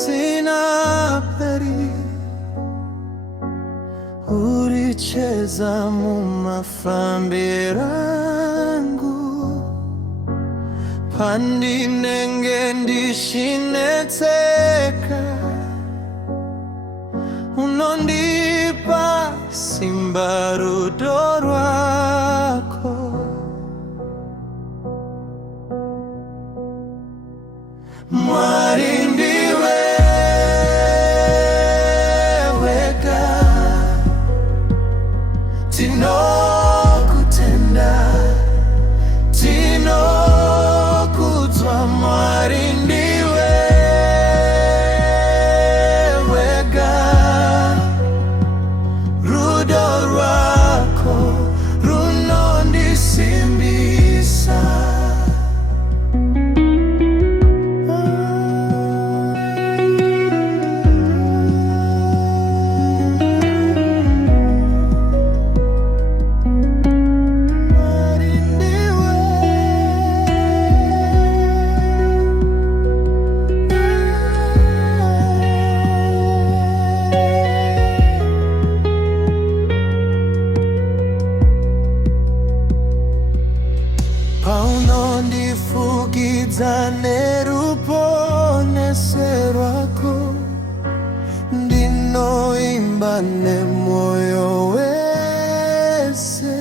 sina peri, uricheza mu mafambirangu pandi nenge ndishineteka, unondipa simbarudo rwako. Mwari ndiwe wega tinokutenda tinokuzwa. Mwari ndiwe wega rudo rwako runondisimbisa. Paunondifukidza neruponeserwako, ndinoimba nemoyo wese,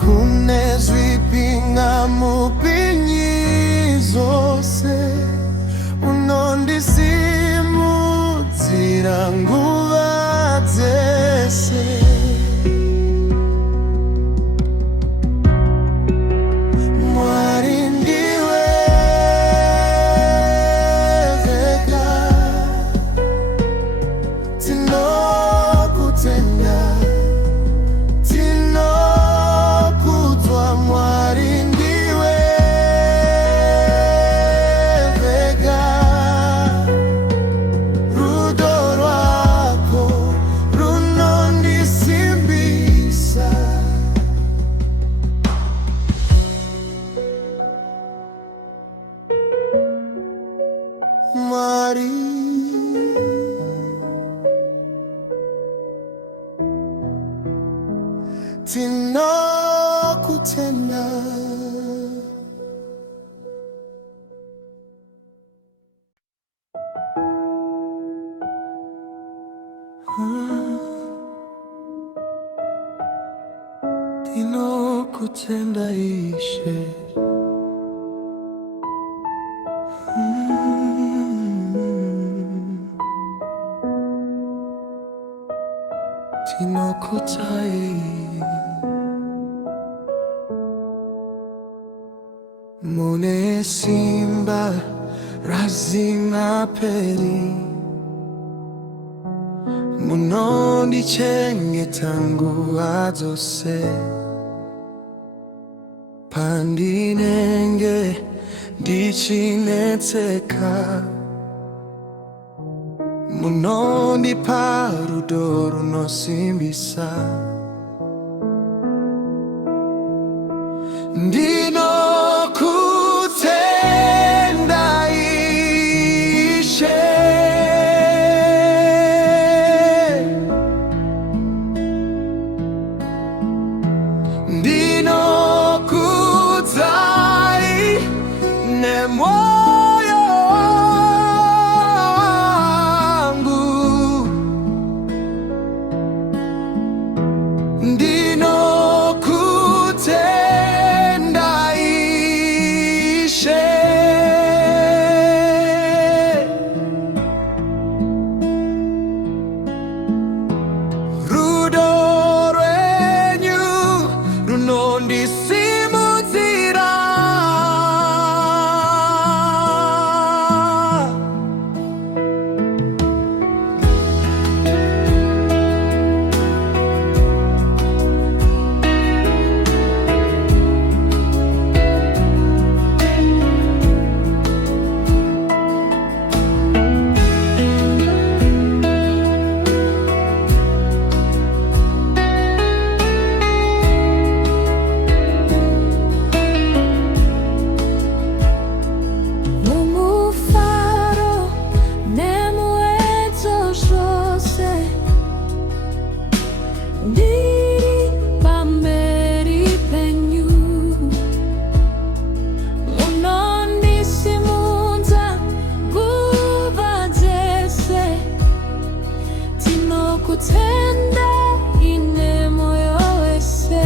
kunezvipinga mupinyi zose, unondisimudzira nguva dzese. Mwari, tinokutenda. Tinokutenda ishe. Tinokutai mune simba razina peri, munondichengeta nguva dzose, pandinenge ndichinetseka, munondipa rudo runosimbisa. Ndinokutenda Ishe, ndinokudzai nemoyo ndinokutenda kutenda ine moyo wese.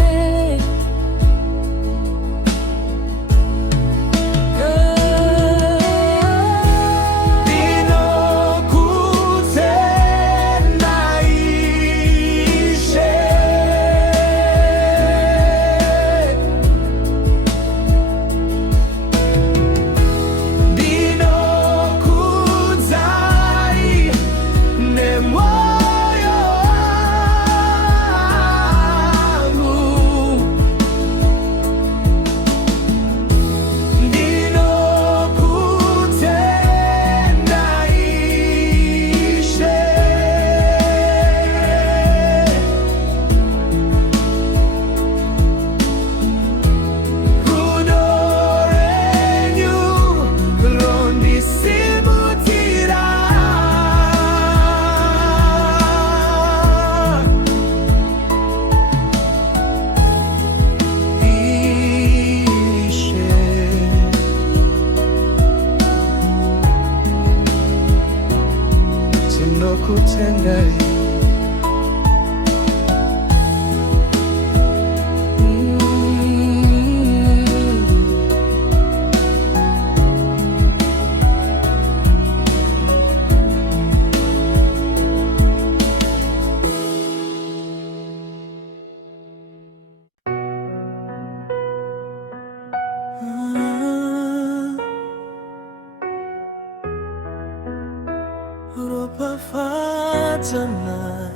Ropafatana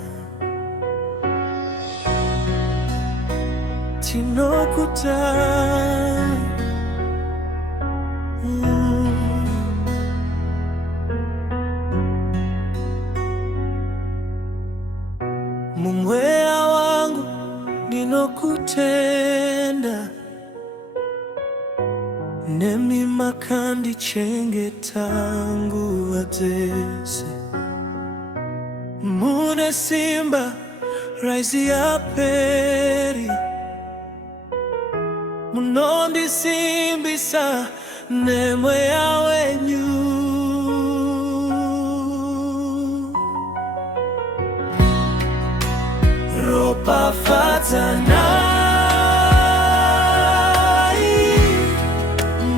tinokuta mumwea wangu ndinokutenda nemi makandi chenge tangu atese mune simba raisi ya peri munondi simbisa nemwe ya wenyu ropa fatana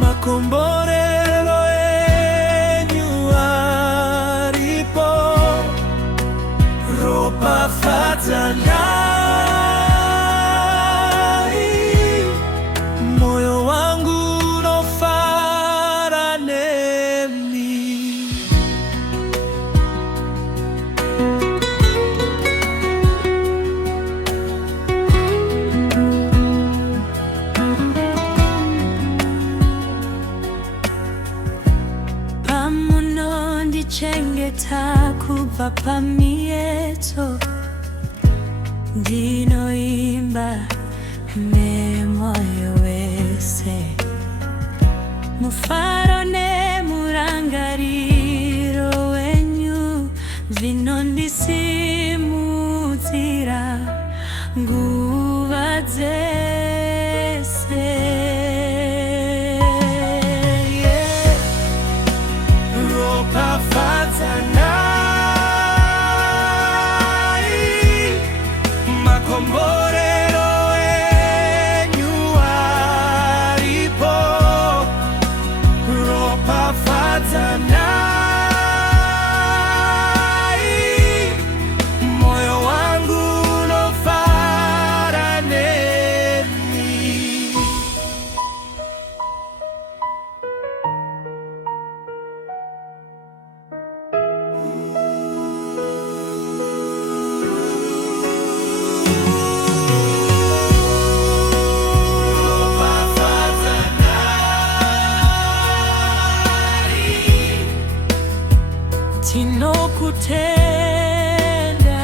makomborero enyu aripo ropa fatana moyo wangu nofara nemi pamunondi chengeta kupapa mieto ndinoimba nemoyo wese mufaro nemurangariro wenyu vinondisimuzira nguva dzese. Ropa fatana makomborero enyu aripo ropa fatana moyo wangu nofara nemi tinokutenda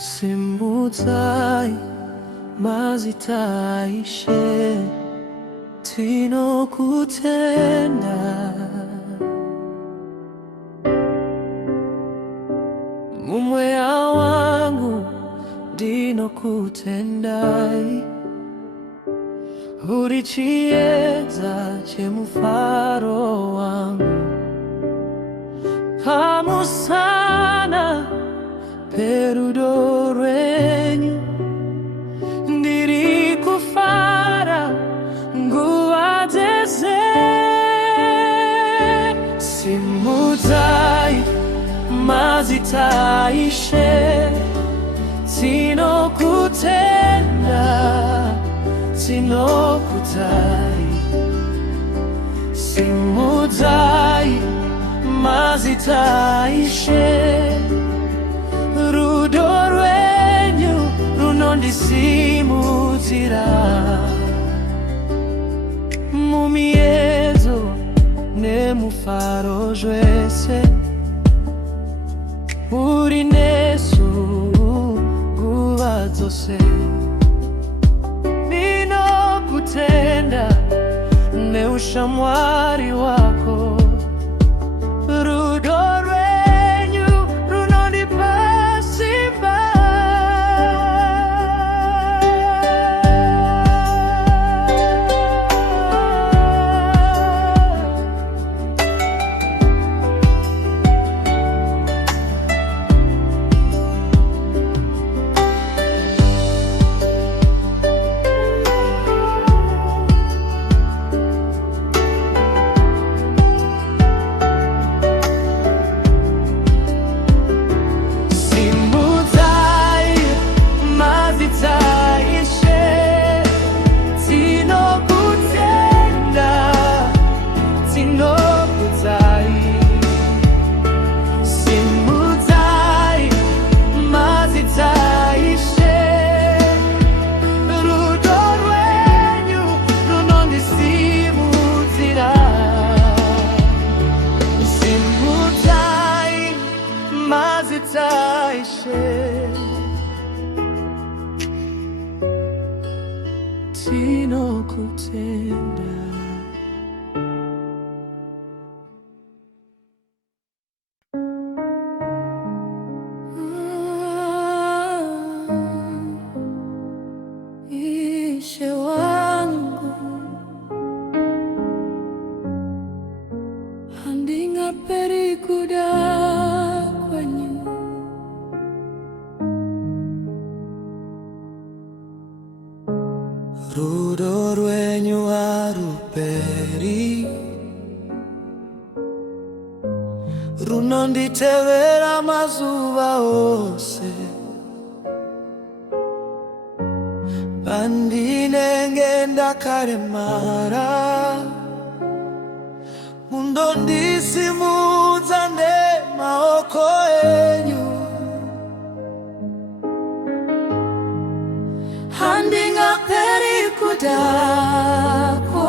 simudzai mazitaishe tinokutenda mumweya wangu ndinokutendai uri chiedza chemufaro wangu pamusana perudo rwenyu ndiri kufara nguva dzese simudzai mazitaishe tinokutenda tinokutai simudzai mazitaishe rudo rwenyu runondisimudzira mumiedzo nemufaro zvese uri nesu nguva dzose ninokutenda neushamwari wako rudo rwenyu runondipa simba tinokutenda. Ishe wangu handingaperi kuda kwenyu rudo rwenyu haruperi runonditevera mazuva ose pandinenge ndakaremara mundondisimudza nemaoko enyu handingaperi kudako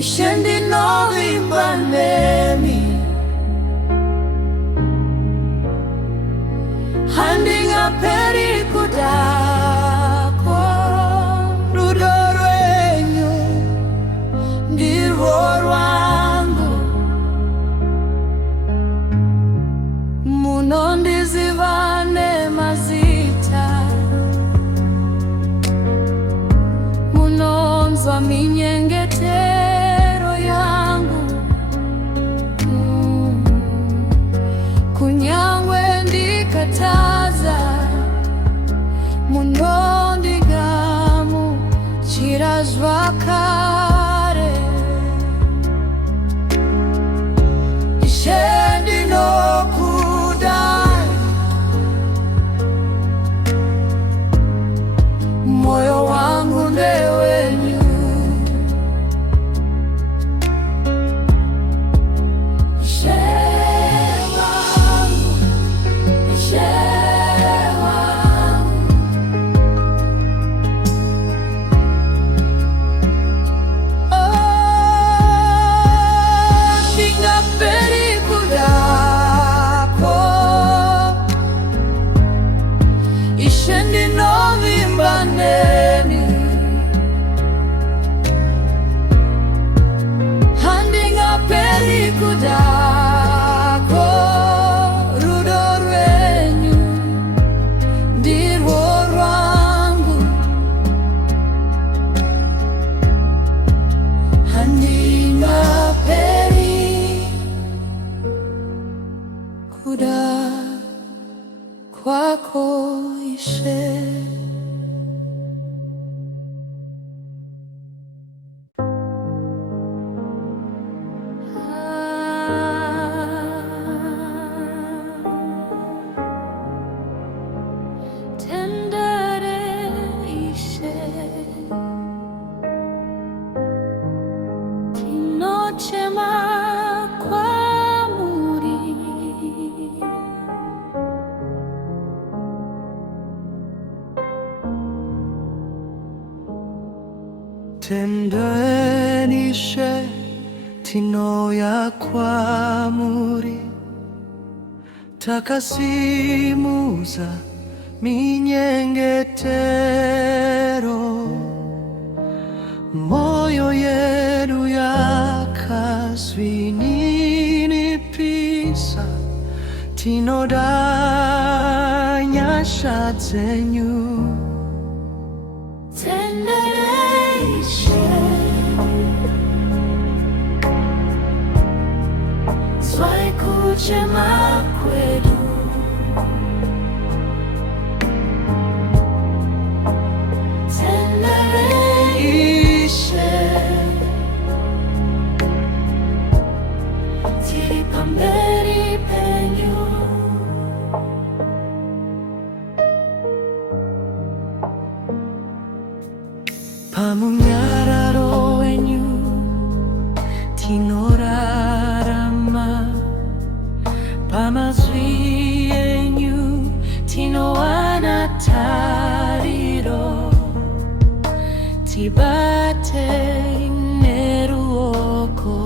Ishe ndinovimba nemi handingaperi kudako rudo rwenyu ndirwo rwangu munondiziva nemazita munonzwa minyengetero yangu kunyangwe ndikataza munondigamu chirazvakare Ishe ndinokudai moyo wangu ndewenyu yakwamuri takasimuza minyengetero, moyo yedu yakaswininipisa tinodanya shatsenyu. Tendereishe Swaikuchema kwedu Tendereishe Tiri pamberi penyu Pamunyararo enyu tinorarama, pamazwi enyu tinowana tariro, tibate neruoko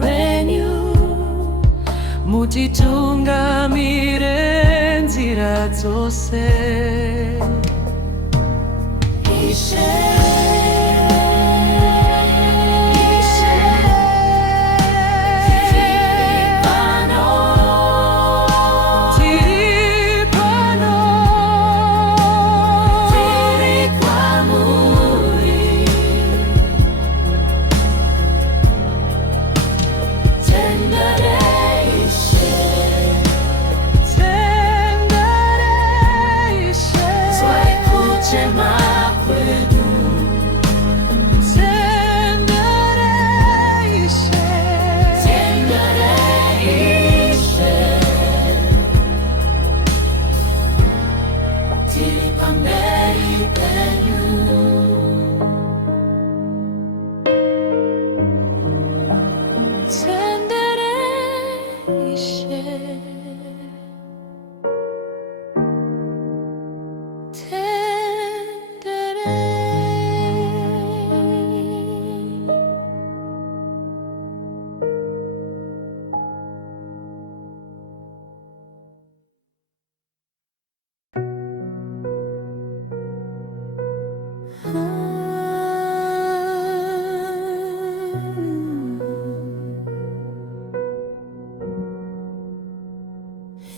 renyu, mutitungamire nzira dzose.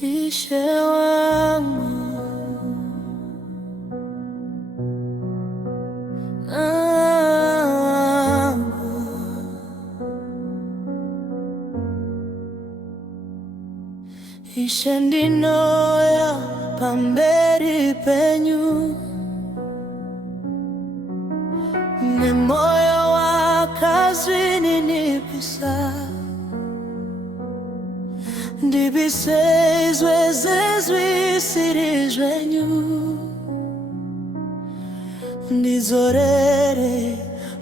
Ishe wangu Ishe ndinoya pamberi penyu, ne moyo wakaswininipisa, ndibisezwe zezwisiri zvenyu, ndizorere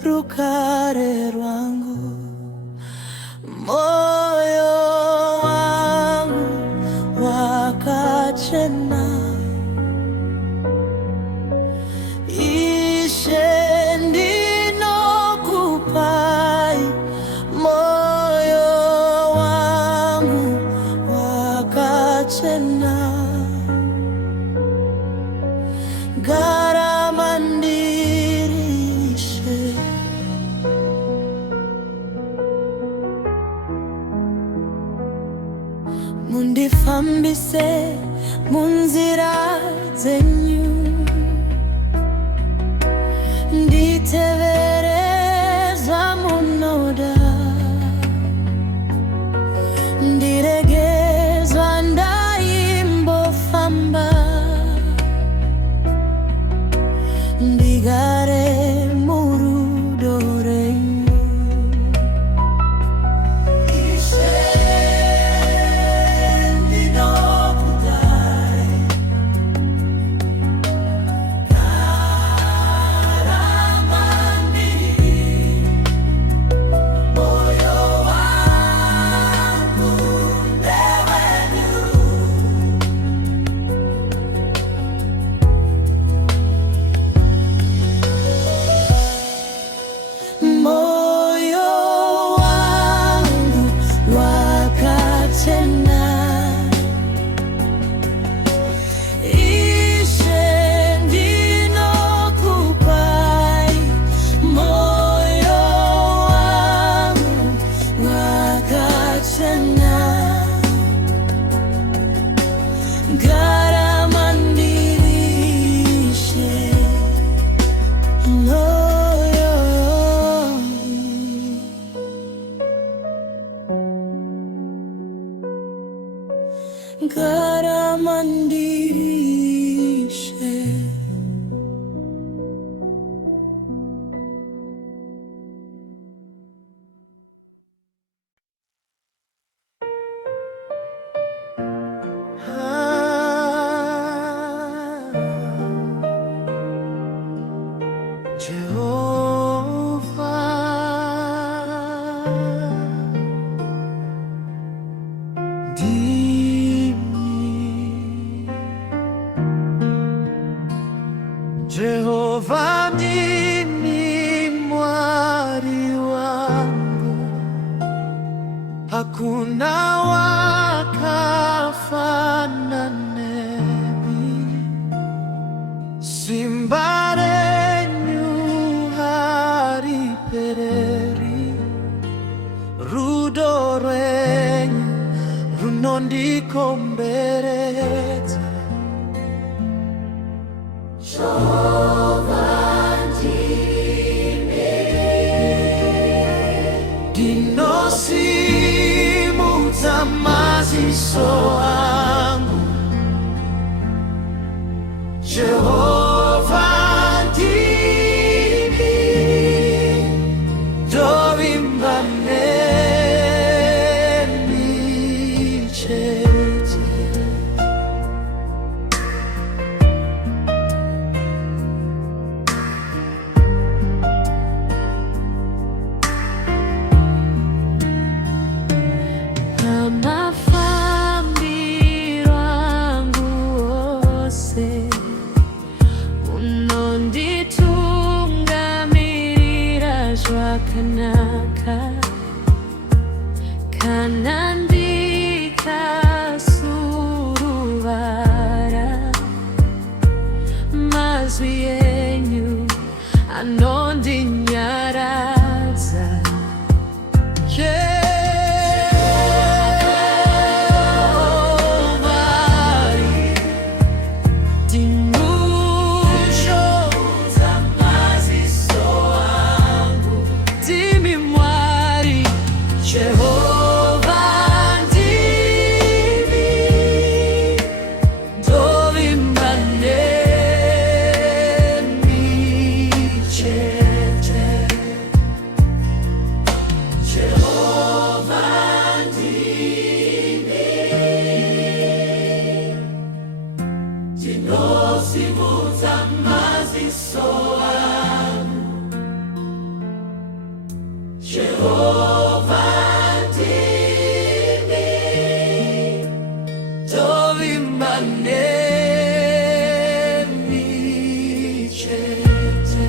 rukare rwangu, moyo wangu wakachena. Ishe ndinokupai moyo wangu wakachena, garamandirishe mundifambise munzira dzenyu, nditevereza munoda, ndiregezwa ndaimbofamba, ndigare murudo renyu. ngaramandishe. Jehova ndimi mwari wangu, hakuna wakafananemi. Simbarenyu hari pereri, rudo rwenyu runondikomberedza. Ndinosimudza maziso angu, Jehova ndimi, ndovimba nemi chete. Amafambiro angu ose unonditungamirira zvakanaka, kana ndikasuruvara mazwi enyu anondinyaradza. Ndinosimudza maziso angu, Jehova ndimi, ndovimba nemi chete.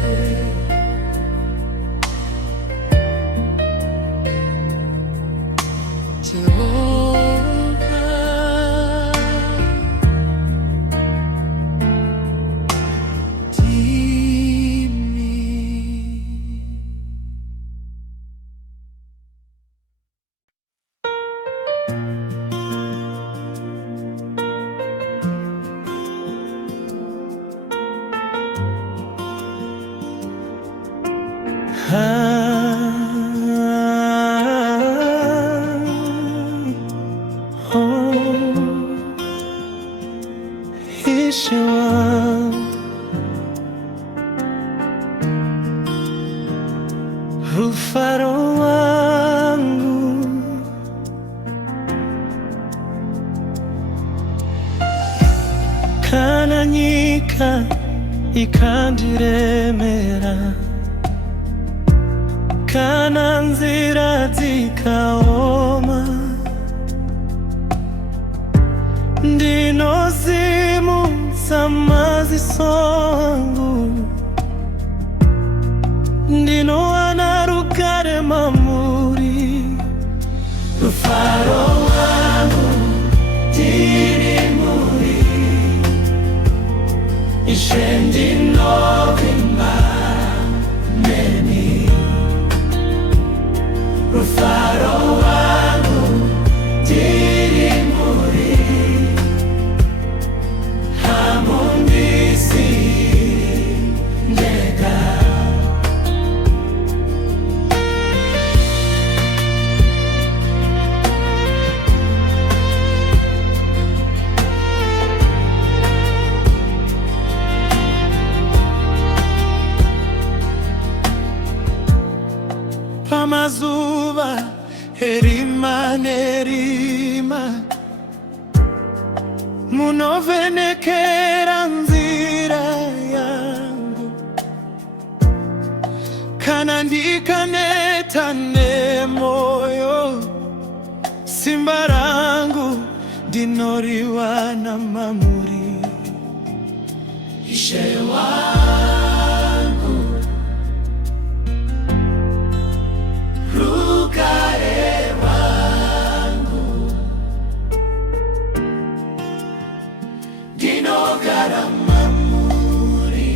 Ishe wangu, rufaro wangu, kana nyika ikandiremera, kana nzira dzikaoma, ndinosimudza maziso angu, ndinowana rugare mamuri. Rufaro wangu tiri muri, Ishe ndinovimba nemi. Rufaro wangu tiri muri, hamundisi rima nerima munovenekera nzira yangu kana ndikanetane moyo simba rangu dinoriwa na mamuri ishe wangu rugare wangu dinogara mamuri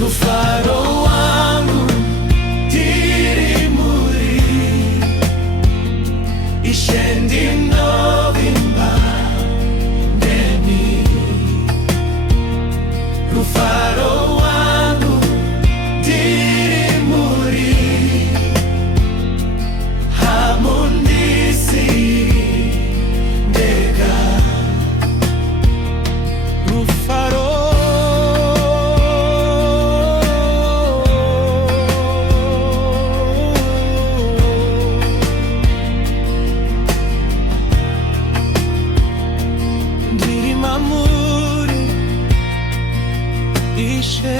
rufaro wangu tirimuri ishendi novimba deni rufaro wangu tirimuri hamundisi dega rufaro mamuri ishe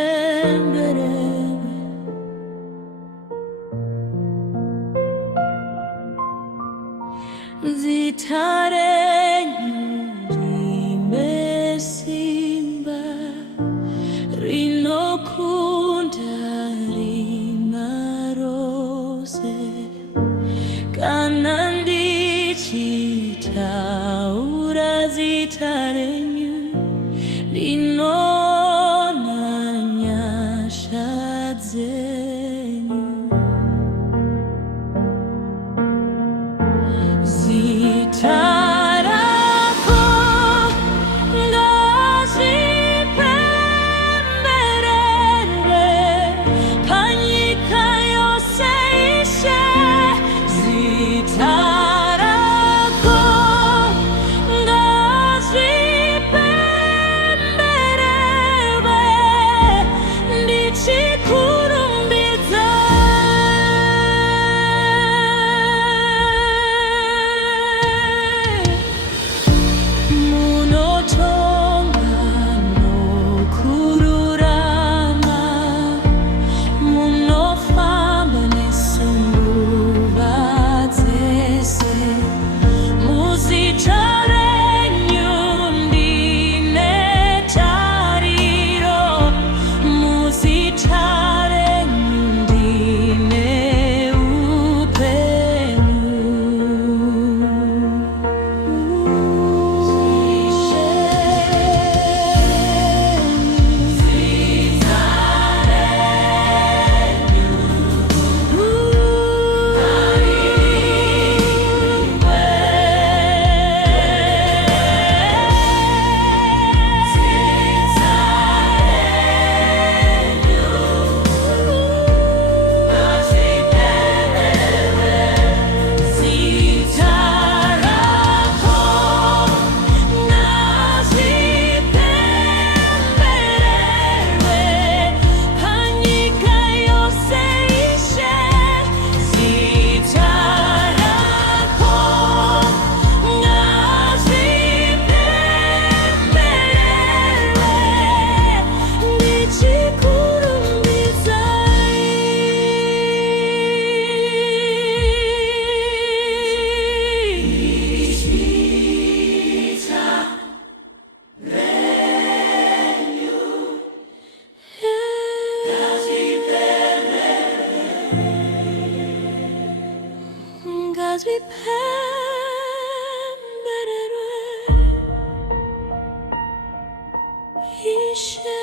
Ngazipembere zitare nyurime simba rinokunda rimarose kana ndichitaura zitare nyurino zitarako ngazipemberere panyika yose ishe zitarako ngazipemberere ndichikurumbiza ngazipemberere ishe